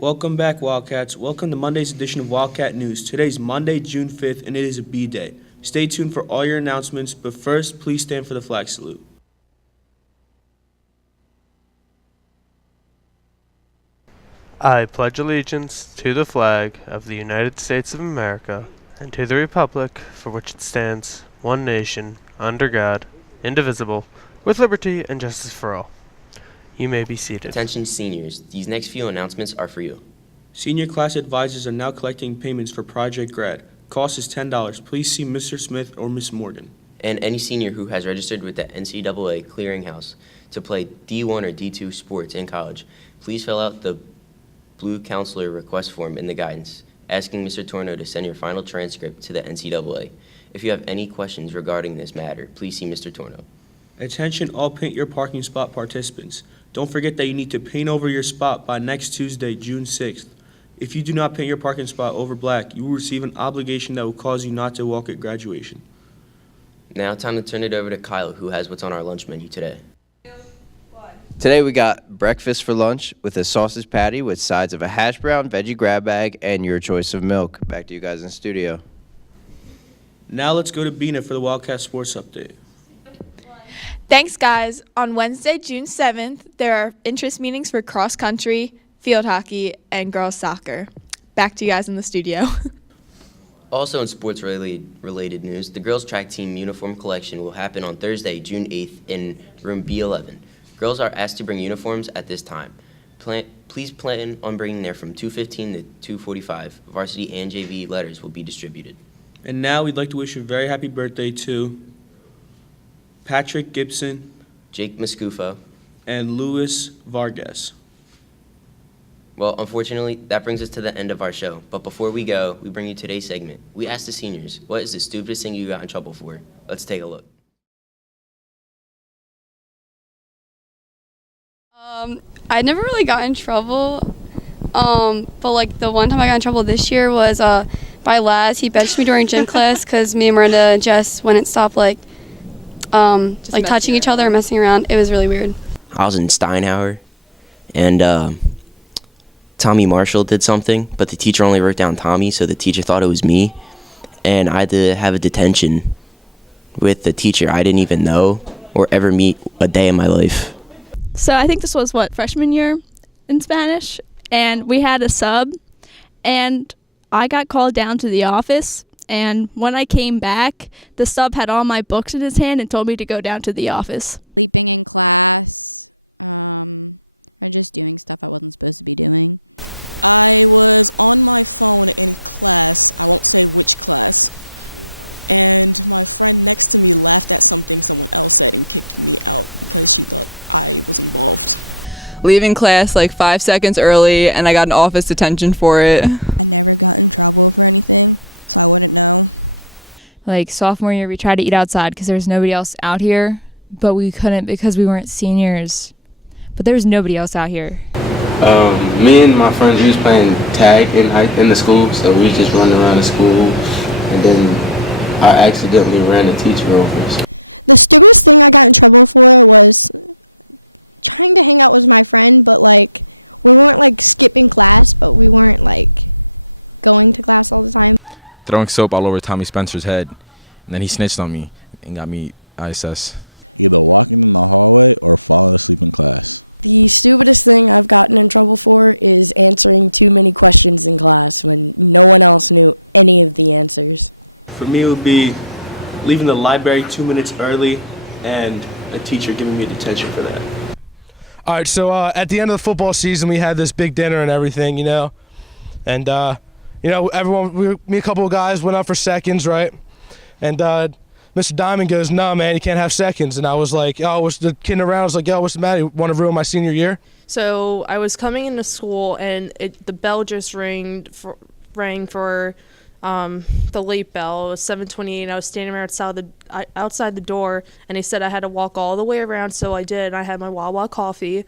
Welcome back, Wildcats. Welcome to Monday's edition of Wildcat News. Today's Monday, June 5th, and it is a B-Day. Stay tuned for all your announcements, but first, please stand for the flag salute. I pledge allegiance to the flag of the United States of America and to the republic for which it stands, one nation, under God, indivisible, with liberty and justice for all. You may be seated. Attention seniors, these next few announcements are for you. Senior class advisors are now collecting payments for Project Grad. Cost is $10. Please see Mr. Smith or Ms. Morgan. And any senior who has registered with the NCAA Clearinghouse to play D1 or D2 sports in college, please fill out the blue counselor request form in the guidance, asking Mr. Torno to send your final transcript to the NCAA. If you have any questions regarding this matter, please see Mr. Torno. Attention all paint your parking spot participants. Don't forget that you need to paint over your spot by next Tuesday, June 6th. If you do not paint your parking spot over black, you will receive an obligation that will cause you not to walk at graduation. Now time to turn it over to Kyle, who has what's on our lunch menu today. Today we got breakfast for lunch with a sausage patty with sides of a hash brown, veggie grab bag, and your choice of milk. Back to you guys in the studio. Now let's go to Bina for the Wildcat Sports Update. Thanks, guys. On Wednesday, June 7th, there are interest meetings for cross country, field hockey, and girls soccer. Back to you guys in the studio. Also in sports-related news, the girls' track team uniform collection will happen on Thursday, June 8th in room B11. Girls are asked to bring uniforms at this time. Please plan on bringing there from 2:15 to 2:45. Varsity and JV letters will be distributed. And now we'd like to wish a very happy birthday to Patrick Gibson, Jake Mascufa. and Luis Vargas. Well, unfortunately, that brings us to the end of our show. But before we go, we bring you today's segment. We asked the seniors, what is the stupidest thing you got in trouble for? Let's take a look. I never really got in trouble, but like the one time I got in trouble this year was by Laz. He benched me during gym class because me and Miranda and Jess wouldn't stop like touching each other and messing around. It was really weird. I was in Steinhauer, and Tommy Marshall did something, but the teacher only wrote down Tommy, so the teacher thought it was me, and I had to have a detention with the teacher I didn't even know or ever meet a day in my life. So I think this was, freshman year in Spanish, and we had a sub, and I got called down to the office, and when I came back, the sub had all my books in his hand and told me to go down to the office. Leaving class like 5 seconds early, and I got an office detention for it. Like sophomore year, we tried to eat outside because there was nobody else out here, but we couldn't because we weren't seniors. But there was nobody else out here. Me and my friends, we was playing tag in the school, so we was just running around the school, and then I accidentally ran the teacher over. So. Throwing soap all over Tommy Spencer's head, and then he snitched on me and got me ISS. For me, it would be leaving the library 2 minutes early and a teacher giving me a detention for that. All right, so at the end of the football season, we had this big dinner and everything, and everyone, me and a couple of guys went up for seconds, right? And Mr. Diamond goes, "No, man, you can't have seconds." And I was like, "Oh, what's the kid around?" I was like, "Yo, what's the matter? You want to ruin my senior year?" So I was coming into school, and the bell just rang for the late bell. It was 7:28. I was standing outside the door, and they said I had to walk all the way around, so I did. I had my Wawa coffee.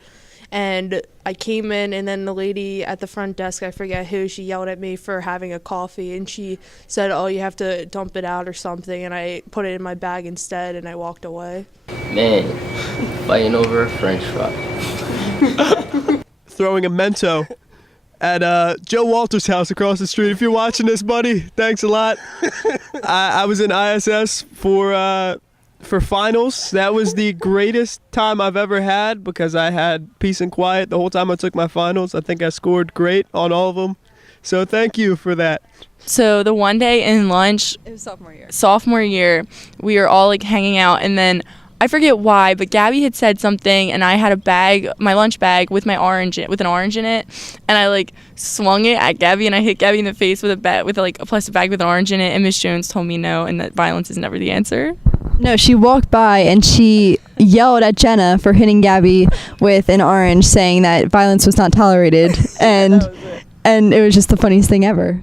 And I came in, and then the lady at the front desk, I forget who, she yelled at me for having a coffee, and she said, "Oh, you have to dump it out or something," and I put it in my bag instead, and I walked away. Man, fighting over a French fry. Throwing a Mento at Joe Walter's house across the street. If you're watching this, buddy, thanks a lot. I was in ISS for finals. That was the greatest time I've ever had because I had peace and quiet the whole time I took my finals. I think I scored great on all of them. So thank you for that. So the one day in lunch, It was sophomore year. sophomore year, we were all like hanging out, and then I forget why, but Gabby had said something, and I had a bag, my lunch bag with an orange in it, and I like swung it at Gabby, and I hit Gabby in the face with a plastic bag with an orange in it, and Miss Jones told me no, and that violence is never the answer. No, she walked by and she yelled at Jenna for hitting Gabby with an orange, saying that violence was not tolerated, and it was just the funniest thing ever.